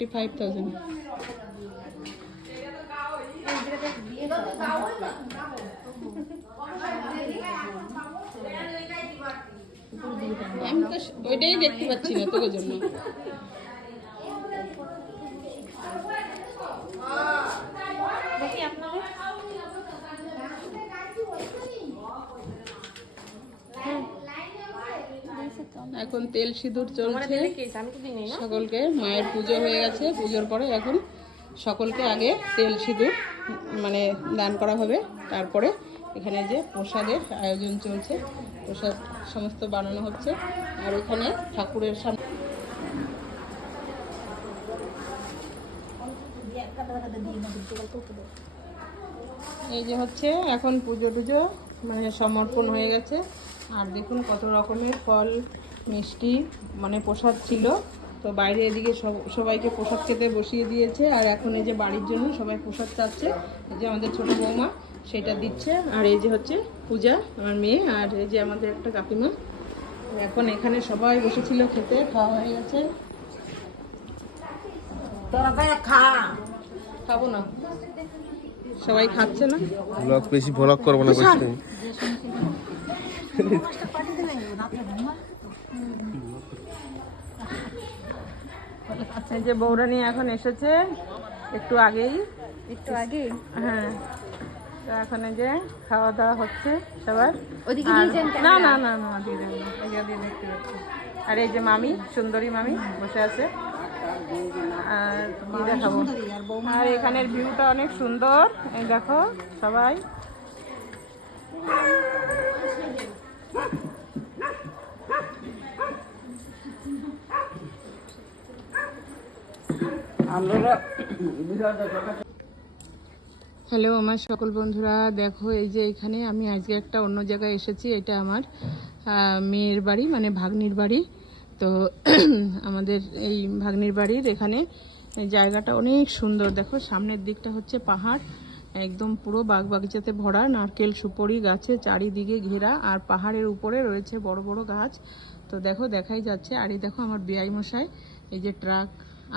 35,000। আমি তো ওইটাই দেখতে পাচ্ছি না তোর জন্য। এখন তেল সিঁদুর চলছে সকলকে। মায়ের পুজো হয়ে গেছে, পুজোর পরে এখন সকলকে আগে তেল সিঁদুর মানে দান করা হবে। তারপরে এখানে যে প্রসাদের আয়োজন চলছে, প্রসাদ সমস্ত বানানো হচ্ছে। আর এখানে ঠাকুরের সামনে এই যে হচ্ছে এখন পুজো টুজো মানে সমর্পণ হয়ে গেছে। আর দেখুন কত রকমের ফল মিষ্টি মানে প্রসাদ ছিল। তো বাইরে এদিকে সবাইকে প্রসাদ খেতে বসিয়ে দিয়েছে। আর এখন এই যে বাড়ির জন্য সবাই প্রসাদ চাচ্ছে, এই যে আমাদের ছোট বৌমা সেটা দিচ্ছে। আর এই যে হচ্ছে পূজা আমার মেয়ে, আর এই যে আমাদের একটা কাকিমা। এখন এখানে সবাই বসেছিল খেতে, খাওয়া হয়ে গেছে। খাবো না, সবাই খাচ্ছে না। ব্লগ বেশি ব্লগ করবো না বলছি। আচ্ছা, যে বৌরানী এখন এসেছে একটু আগেই। হ্যাঁ, তো এখন এই যে খাওয়া দাওয়া হচ্ছে সবার। না না না না দিয়ে দেবেন না, এই যে দেখতে পাচ্ছি। আর এই যে মামি, সুন্দরী মামি বসে আছে। আর কি দেখাবো, আর এখানের ভিউটা অনেক সুন্দর। এই দেখো সবাই। হ্যালো আমার সকল বন্ধুরা, দেখো এই যে এখানে আমি আজকে একটা অন্য জায়গায় এসেছি। এটা আমার মেয়ের বাড়ি মানে ভাগ্নির বাড়ি। তো আমাদের এই ভাগ্নির বাড়ির এখানে জায়গাটা অনেক সুন্দর। দেখো সামনের দিকটা হচ্ছে পাহাড়, একদম পুরো বাগবাগিচাতে ভরা, নারকেল সুপারি গাছে চারিদিকে ঘেরা। আর পাহাড়ের উপরে রয়েছে বড় বড় গাছ। তো দেখো দেখাই যাচ্ছে। আর এই দেখো আমার বেয়াই মশাই, এই যে ট্রাক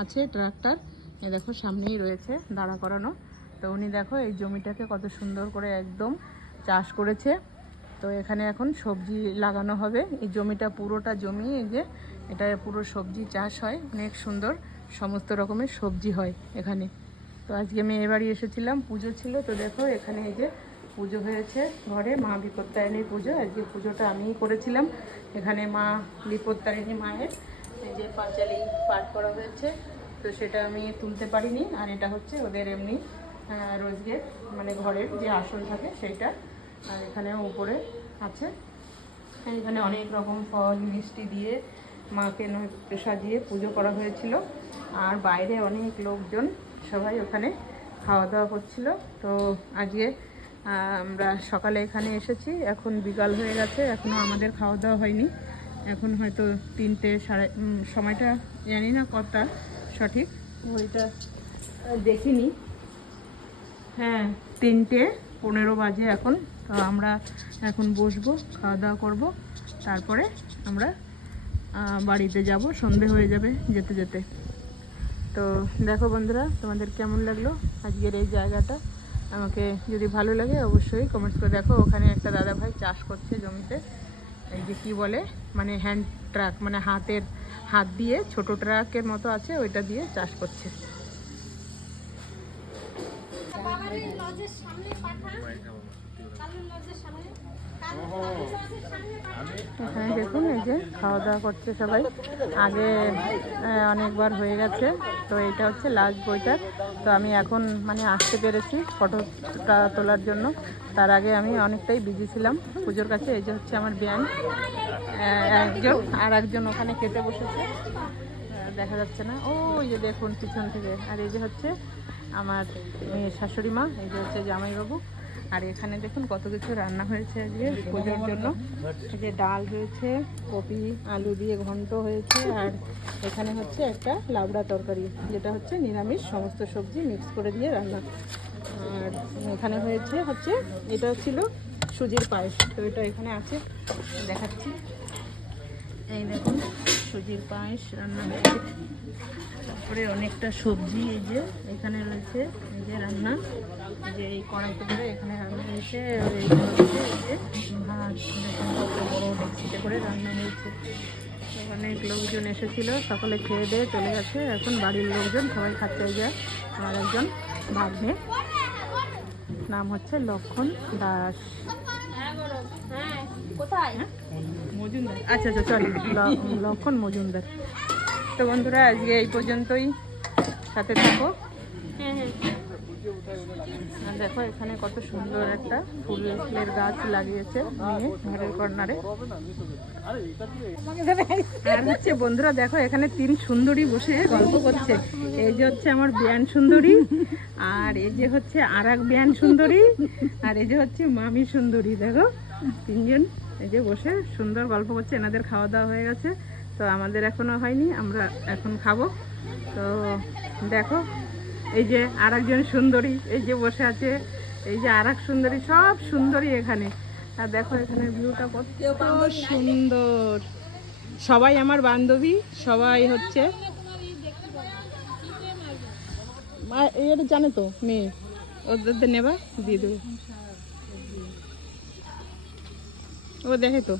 আছে, ট্রাকটার এই দেখো সামনেই রয়েছে দাঁড়া করানো। তো উনি দেখো এই জমিটাকে কত সুন্দর করে একদম চাষ করেছে। তো এখানে এখন সবজি লাগানো হবে। এই জমিটা পুরোটা জমি, এই যে এটা পুরো সবজি চাষ হয়, অনেক সুন্দর সমস্ত রকমের সবজি হয় এখানে। তো আজকে মেয়ের বাড়ি এসেছিলাম, পুজো ছিল। তো দেখো এখানে এই যে পুজো হয়েছে ঘরে, মা বিপত্তারিণীর পুজো। আজকে পুজোটা আমিই করেছিলাম। এখানে মা বিপত্তারিণী মায়ের এই যে পাঁচালি পাঠ করা হয়েছে, তো সেটা আমি তুলতে পারিনি। আর এটা হচ্ছে ওদের এমনি রোজগের মানে ঘরের যে আসন থাকে সেইটা। আর এখানে উপরে আছে, এখানে অনেক রকম ফল মিষ্টি দিয়ে মাকে সাজিয়ে পুজো করা হয়েছিল। আর বাইরে অনেক লোকজন সবাই ওখানে খাওয়া দাওয়া করছিল। তো আজকে আমরা সকালে এখানে এসেছি, এখন বিকাল হয়ে গেছে, এখনও আমাদের খাওয়া দাওয়া হয়নি। এখন হয়তো 3টে সময়টা জানি না কটা সঠিক, ওইটা দেখিনি। হ্যাঁ 3:15 বাজে এখন। তো আমরা এখন বসবো, খাওয়া দাওয়া করবো, তারপরে আমরা বাড়িতে যাব। সন্ধে হয়ে যাবে যেতে যেতে। তো দেখো বন্ধুরা, তোমাদের কেমন লাগলো আজকের এই জায়গাটা? আমাকে যদি ভালো লাগে অবশ্যই কমেন্টস করে দেখো। ওখানে একটা দাদা ভাই চাষ করছে জমিতে, এই যে কী বলে মানে হ্যান্ড ট্রাক, মানে হাত দিয়ে ছোট ট্রাকের মতো আছে, ওইটা দিয়ে চাষ করছে। এখানে দেখুন এই যে খাওয়া দাওয়া করছে সবাই। আগে অনেকবার হয়ে গেছে, তো এটা হচ্ছে লাস্ট বইটা। তো আমি এখন মানে আসতে পেরেছি ফটোটা তোলার জন্য। তার আগে আমি অনেকটাই বিজি ছিলাম পুজোর কাছে। এই যে হচ্ছে আমার বেয়ান একজন, আর একজন ওখানে খেতে বসেছে, দেখা যাচ্ছে না, ওই যে দেখুন পিছন থেকে। আর এই যে হচ্ছে আমার মেয়ের শাশুড়ি মা, এই যে হচ্ছে জামাইবাবু। আর এখানে দেখুন কত কিছু রান্না হয়েছে আজকে পুজোর জন্য। এই যে ডাল হয়েছে, কপি আলু দিয়ে ঘন্ট হয়েছে। আর এখানে হচ্ছে একটা লাবড়া তরকারি, যেটা হচ্ছে নিরামিষ সমস্ত সবজি মিক্স করে দিয়ে রান্না। আর এখানে হচ্ছে এটা ছিল সুজির পায়েস। তো এটা এখানে আছে, দেখাচ্ছি। এই দেখুন সুজির পায়েস রান্না হয়েছে। তারপরে অনেকটা সবজি এই যে এখানে রয়েছে, এই যে রান্না, এই যে এই কড়াইতে করে এখানে রান্না হয়েছে। আর এইগুলো হচ্ছে এই যে ভাত, দেখুন কত বড় ডেকচিতে করে রান্না হয়েছে। অনেক লোকজন এসেছিল, সকলে খেয়ে দিয়ে চলে গেছে। এখন বাড়ির লোকজন সবাই খাচ্ছে। যায় আমার একজন ভাগ্নে, নাম হচ্ছে লক্ষণ দাস মজুমদার। আচ্ছা আচ্ছা সরি, লক্ষণ মজুমদার। তো বন্ধুরা আজকে এই পর্যন্তই, সাথে থাকো। আর দেখো এখানে কত সুন্দর একটা ফুলের গাছ লাগিয়েছে মেয়ে ঘরের কর্নারে। আর হচ্ছে বন্ধুরা দেখো এখানে 3 সুন্দরী বসে গল্প করছে। এই যে হচ্ছে আমার বিয়ান সুন্দরী, আর এই যে হচ্ছে আর এক বিয়ান সুন্দরী, আর এই যে হচ্ছে মামি সুন্দরী। দেখো 3 জন এই যে বসে সুন্দর গল্প করছে। এনাদের খাওয়া দাওয়া হয়ে গেছে, তো আমাদের এখনো হয়নি, আমরা এখন খাবো। তো দেখো এই যে আর একজন সুন্দরী এই যে বসে আছে, এই যে আর এক সুন্দরী, সব সুন্দরী এখানে। আর দেখো এখানে ভিউটা কত সুন্দর। সবাই আমার বান্ধবী, সবাই হচ্ছে এর জানে তো মেয়ে, ওদের নেবা দিয়ে দেবে, ও দেখে তো।